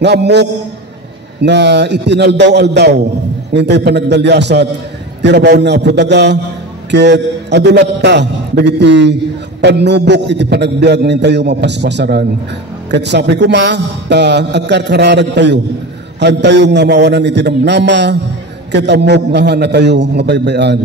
nga mok na itinaldaw-aldaw ngintay panagdalyasat tirabaw na apudaga ket adulat ta dagiti panubok iti panagbiag nintayo mapaspasaran ket sapi kuma ta agkarkararag tayo hantayo nga mawanan iti namnama ket amok nga hana tayo nga baybayan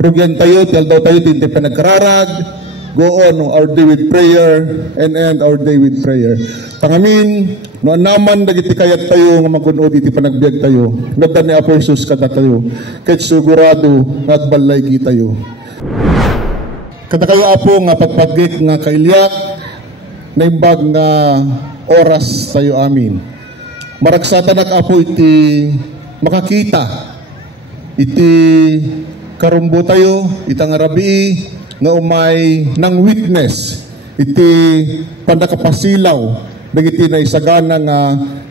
rugyan tayo tialdaw tayo tinti panagkararag. Go on our day with prayer and end our day with prayer. Tangamin, no naman dagiti kayat tayo nga magunod iti panagbiag tayo. Nagdan ni Apo Jesus kada tayo. Ket sigurado nagbalay tayo. Kada kayo Apo nga pagpagik nga kailyak na imbag nga oras tayo amin. Maragsatan ak Apo iti makakita iti karumbo tayo itang arabi nga umay nang witness iti pandakapasilaw dagiti na isagana nga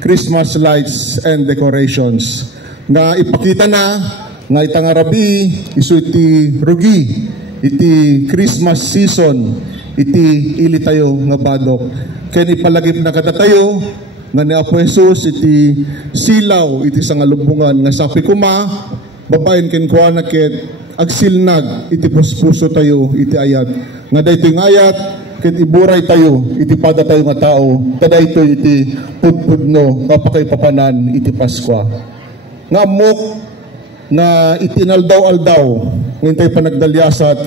Christmas lights and decorations nga ipakita na nga itang arabi isu iti rugi iti Christmas season iti ili tayo nga badok ken ipalagip na kada tayo nga ni Apo Jesus iti silaw iti sangalubungan nga sapi kuma babaen ken kuana ket agsilnag iti puspuso tayo iti ayat nga daytoy nga ayat ket iburay tayo iti pada tayo nga tao kadaytoy iti pudpudno kapakay papanan iti Paskwa nga mok na itinaldaw-aldaw ngintay panagdalyasat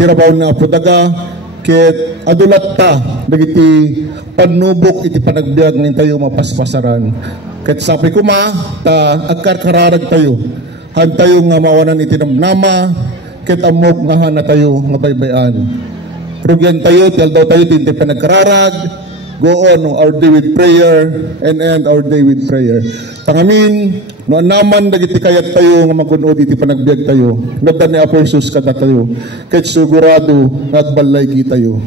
tirabaw na apudaga ket adulat ta dagiti panubok iti panagbiag nintayo mapaspasaran ket sapi kuma ta agkarkararag tayo hantayo nga mawanan iti namnama ket amok nga hana tayo nga baybayan rugyan tayo tialdaw tayo tinti panagkararag. Go on our day with prayer and end our day with prayer. Tangamin, no naman dagiti kayat tayo nga magunod iti panagbiag tayo. Nagdan ni Apo Jesus kada tayo. Ket sigurado nagbalay tayo.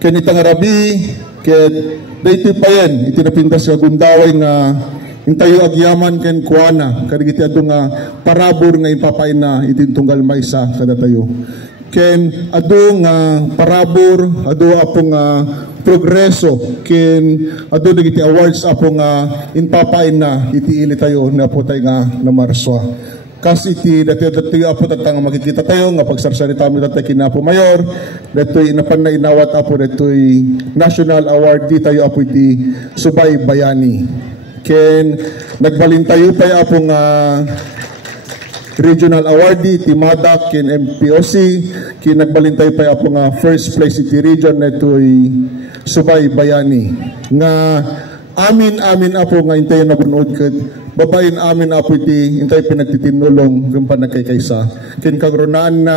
Ken itang arabi ket daytoy payen iti napintas nga gundaway nga intayo agyaman ken kuana kadagiti adu nga parabor nga ipapain na iti tunggal maysa kada tayo. Ken adu nga parabor adu apo nga progreso ken adu dagiti awards apo nga inpapain na iti ili tayo na po tayo nga na Marswa. Kas iti dati apo tatang makikita tayo nga pagsarsarita mi tatay kinapo mayor datoy inapan na inawat apo datoy national award di tayo apo iti Subay Bayani. Ken nagbalin tayo tayo apo nga regional awardee ti Madak ken MPOC ken nagbalin tayo tayo apo nga first place iti region netoy Subay Bayani nga amin apo nga intay nagunod ket babain amin apo iti intay pinagtitinulong ken panagkaykaysa ken kagronaan na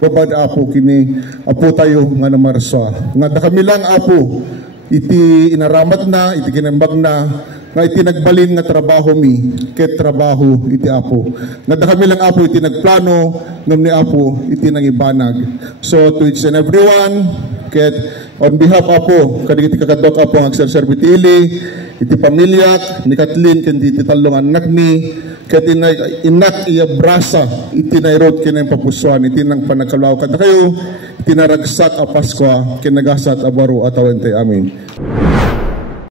babad apo kini apo tayo nga na Marswa nga kami lang apo iti inaramat na iti kinembag na nga iti nagbalin nga trabaho mi ket trabaho iti Apo nga kami lang Apo iti nagplano ngem ni Apo iti nangibanag. So to each and everyone ket on behalf Apo kadagiti kakadok Apo ang agserserbi iti ili iti pamilya ni Kathleen ken iti talong anak ni ket inak iya brasa iti nairod ken papusuan iti nang panagkalaw kada kayo iti naragsak a Paskwa ken nagasat a baro atawen tay amin.